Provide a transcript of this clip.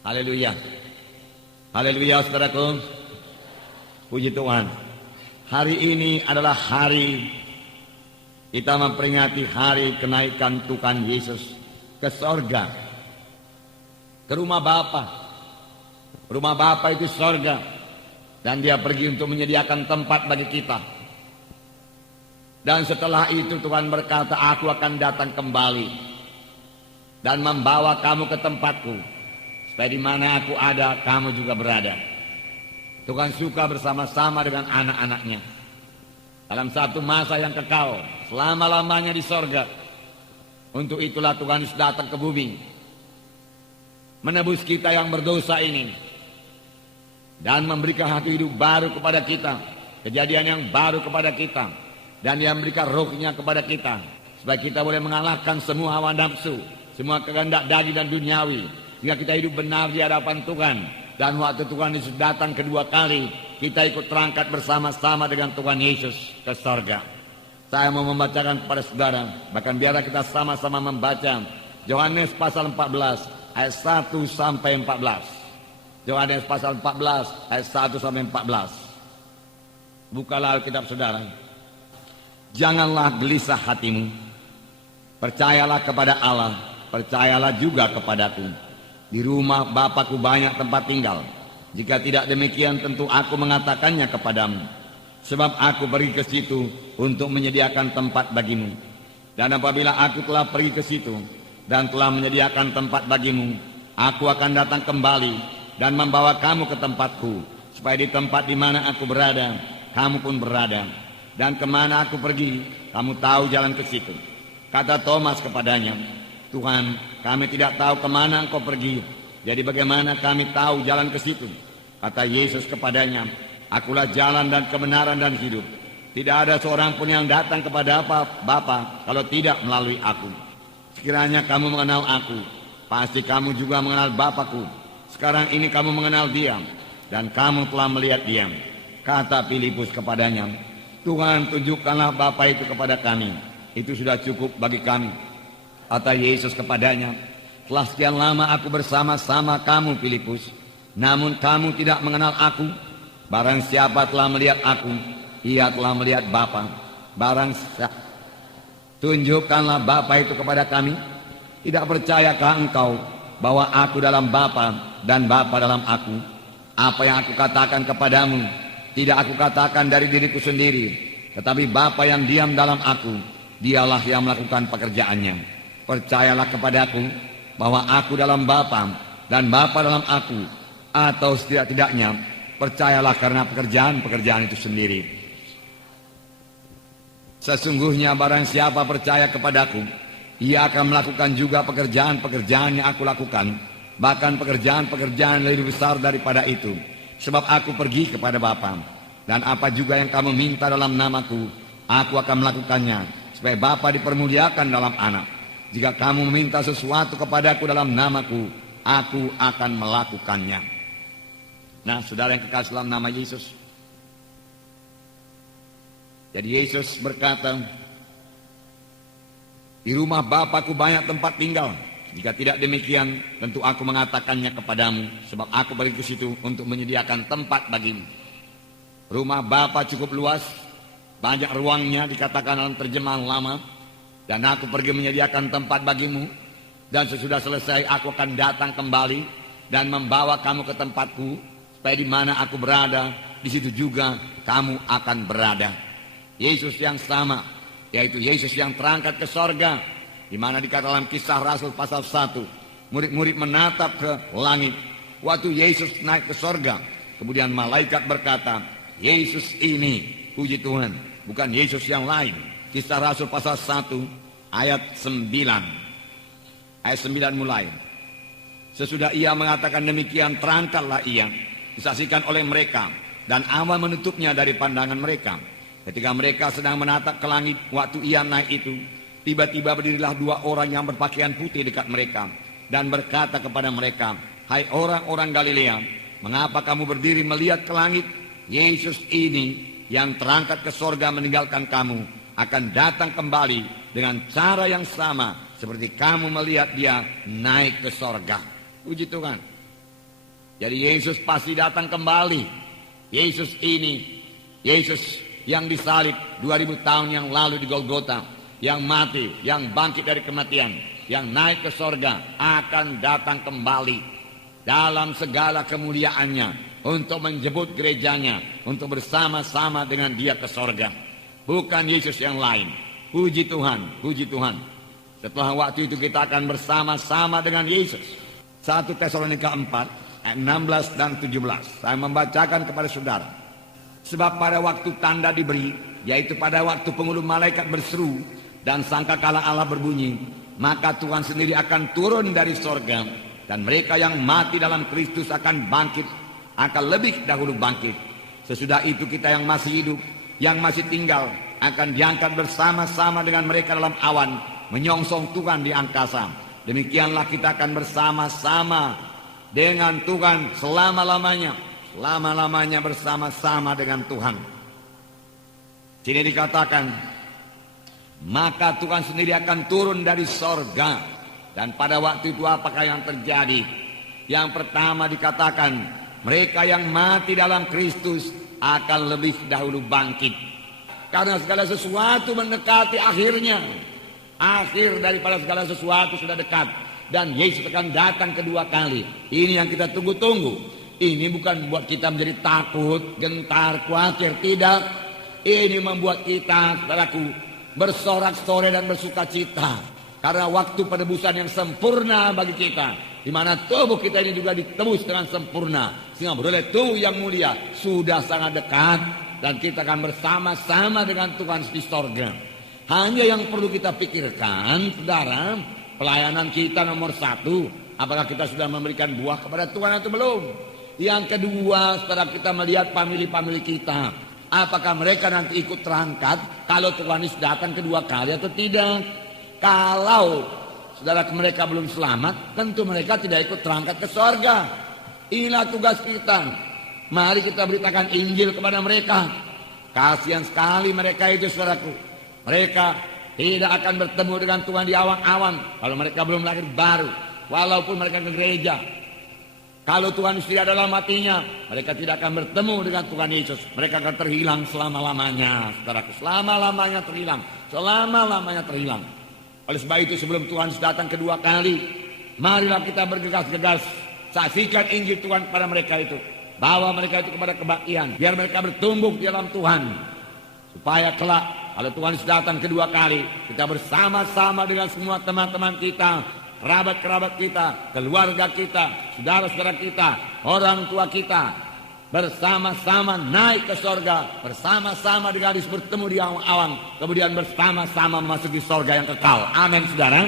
Haleluya. Haleluya saudaraku. Puji Tuhan. Hari ini adalah hari kita memperingati hari kenaikan Tuhan Yesus ke sorga, ke rumah Bapa. Rumah Bapa itu sorga, dan dia pergi untuk menyediakan tempat bagi kita. Dan setelah itu Tuhan berkata, aku akan datang kembali dan membawa kamu ke tempatku, supaya di mana aku ada, kamu juga berada. Tuhan suka bersama-sama dengan anak-anaknya dalam satu masa yang kekal, selama-lamanya di sorga. Untuk itulah Tuhan Yesus datang ke bumi, menebus kita yang berdosa ini, dan memberikan hati hidup baru kepada kita, kejadian yang baru kepada kita, dan dia memberikan rohnya kepada kita, supaya kita boleh mengalahkan semua hawa nafsu, semua kehendak daging dan duniawi, sehingga kita hidup benar di hadapan Tuhan. Dan waktu Tuhan Yesus datang kedua kali, kita ikut terangkat bersama-sama dengan Tuhan Yesus ke sorga. Saya mau membacakan kepada saudara, bahkan biarlah kita sama-sama membaca Yohanes pasal 14 ayat 1 sampai 14. Yohanes pasal 14 ayat 1 sampai 14. Bukalah Alkitab saudara. Janganlah gelisah hatimu, percayalah kepada Allah, percayalah juga kepadaku. Di rumah Bapakku banyak tempat tinggal. Jika tidak demikian, tentu aku mengatakannya kepadamu. Sebab aku pergi ke situ untuk menyediakan tempat bagimu. Dan apabila aku telah pergi ke situ dan telah menyediakan tempat bagimu, aku akan datang kembali dan membawa kamu ke tempatku, supaya di tempat di mana aku berada, kamu pun berada. Dan kemana aku pergi, kamu tahu jalan ke situ. Kata Thomas kepadanya, Tuhan, kami tidak tahu kemana engkau pergi, jadi bagaimana kami tahu jalan ke situ? Kata Yesus kepadanya, akulah jalan dan kebenaran dan hidup. Tidak ada seorang pun yang datang kepada Bapa kalau tidak melalui aku. Sekiranya kamu mengenal aku, pasti kamu juga mengenal Bapakku. Sekarang ini kamu mengenal dia, dan kamu telah melihat dia. Kata Filipus kepadanya, Tuhan, tunjukkanlah Bapa itu kepada kami, itu sudah cukup bagi kami. Kata Yesus kepadanya, telah sekian lama aku bersama-sama kamu Filipus, namun kamu tidak mengenal aku. Barang siapa telah melihat aku, ia telah melihat Bapa. Tunjukkanlah Bapa itu kepada kami. Tidak percayakah engkau bahwa aku dalam Bapa dan Bapa dalam aku? Apa yang aku katakan kepadamu, tidak aku katakan dari diriku sendiri, tetapi Bapa yang diam dalam aku, dialah yang melakukan pekerjaannya. Percayalah kepadaku bahwa aku dalam Bapa dan Bapa dalam aku, atau setidak-tidaknya percayalah karena pekerjaan-pekerjaan itu sendiri. Sesungguhnya barang siapa percaya kepadaku, ia akan melakukan juga pekerjaan-pekerjaan yang aku lakukan, bahkan pekerjaan-pekerjaan lebih besar daripada itu. Sebab aku pergi kepada Bapa, dan apa juga yang kamu minta dalam namaku, aku akan melakukannya, supaya Bapa dipermuliakan dalam Anak. Jika kamu meminta sesuatu kepadaku dalam namaku, aku akan melakukannya. Nah, saudara yang kekasih dalam nama Yesus. Jadi Yesus berkata, di rumah Bapakku banyak tempat tinggal. Jika tidak demikian, tentu aku mengatakannya kepadamu, sebab aku pergi ke situ untuk menyediakan tempat bagimu. Rumah Bapa cukup luas, banyak ruangnya, dikatakan dalam terjemahan lama. Dan aku pergi menyediakan tempat bagimu, dan sesudah selesai aku akan datang kembali dan membawa kamu ke tempatku, supaya di mana aku berada, di situ juga kamu akan berada. Yesus yang sama, yaitu Yesus yang terangkat ke sorga, di mana dikatakan dalam Kisah Rasul pasal 1, murid-murid menatap ke langit. Waktu Yesus naik ke sorga, kemudian malaikat berkata, Yesus ini, puji Tuhan, bukan Yesus yang lain. Kisah Rasul pasal 1 ayat 9. Ayat 9 mulai. Sesudah ia mengatakan demikian, terangkatlah ia, disaksikan oleh mereka, dan awan menutupnya dari pandangan mereka. Ketika mereka sedang menatap ke langit, waktu ia naik itu, tiba-tiba berdirilah dua orang yang berpakaian putih dekat mereka, dan berkata kepada mereka, hai orang-orang Galilea, mengapa kamu berdiri melihat ke langit? Yesus ini yang terangkat ke sorga meninggalkan kamu, akan datang kembali dengan cara yang sama seperti kamu melihat dia naik ke sorga. Puji Tuhan. Jadi Yesus pasti datang kembali. Yesus ini, Yesus yang disalib 2000 tahun yang lalu di Golgota, yang mati, yang bangkit dari kematian, yang naik ke sorga, akan datang kembali dalam segala kemuliaannya untuk menjemput gerejanya, untuk bersama-sama dengan dia ke sorga. Bukan Yesus yang lain. Puji Tuhan, puji Tuhan. Setelah waktu itu kita akan bersama-sama dengan Yesus. 1 Tesalonika 4 ayat 16 dan 17. Saya membacakan kepada saudara. Sebab pada waktu tanda diberi, yaitu pada waktu pengulu malaikat berseru dan sangkakala Allah berbunyi, maka Tuhan sendiri akan turun dari sorga, dan mereka yang mati dalam Kristus akan bangkit, akan lebih dahulu bangkit. Sesudah itu kita yang masih hidup, yang masih tinggal, akan diangkat bersama-sama dengan mereka dalam awan, menyongsong Tuhan di angkasa. Demikianlah kita akan bersama-sama dengan Tuhan selama-lamanya. Selama-lamanya bersama-sama dengan Tuhan. Sini dikatakan, maka Tuhan sendiri akan turun dari sorga. Dan pada waktu itu apakah yang terjadi? Yang pertama dikatakan, mereka yang mati dalam Kristus akan lebih dahulu bangkit. Karena segala sesuatu mendekati akhirnya. Akhir daripada segala sesuatu sudah dekat. Dan Yesus akan datang kedua kali. Ini yang kita tunggu-tunggu. Ini bukan membuat kita menjadi takut, gentar, khawatir. Tidak. Ini membuat kita, saudaraku, bersorak-sorai dan bersuka cita. Karena waktu penebusan yang sempurna bagi kita, di mana tubuh kita ini juga ditebus dengan sempurna, sehingga beroleh tubuh yang mulia sudah sangat dekat, dan kita akan bersama-sama dengan Tuhan di sorga. Hanya yang perlu kita pikirkan, saudara, pelayanan kita nomor 1, apakah kita sudah memberikan buah kepada Tuhan atau belum? Yang kedua, saudara, kita melihat famili-famili kita, apakah mereka nanti ikut terangkat kalau Tuhan Yesus datang kedua kali atau tidak? Kalau saudara mereka belum selamat, tentu mereka tidak ikut terangkat ke sorga. Inilah tugas kita. Mari kita beritakan Injil kepada mereka. Kasihan sekali mereka itu, saudaraku. Mereka tidak akan bertemu dengan Tuhan di awan-awan kalau mereka belum lahir baru. Walaupun mereka ke gereja, kalau Tuhan Yesus tidak dalam hatinya, mereka tidak akan bertemu dengan Tuhan Yesus. Mereka akan terhilang selama-lamanya, saudaraku. Selama-lamanya terhilang. Selama-lamanya terhilang. Oleh sebab itu, sebelum Tuhan datang kedua kali, marilah kita bergegas-gegas saksikan Injil Tuhan kepada mereka itu. Bawa mereka itu kepada kebaktian, biar mereka bertumbuh di dalam Tuhan. Supaya kelak, kalau Tuhan datang kedua kali, kita bersama-sama dengan semua teman-teman kita, kerabat-kerabat kita, keluarga kita, saudara-saudara kita, orang tua kita, bersama-sama naik ke sorga, bersama-sama dengan Yesus bertemu di awan-awan, kemudian bersama-sama memasuki sorga yang kekal. Amin, saudara.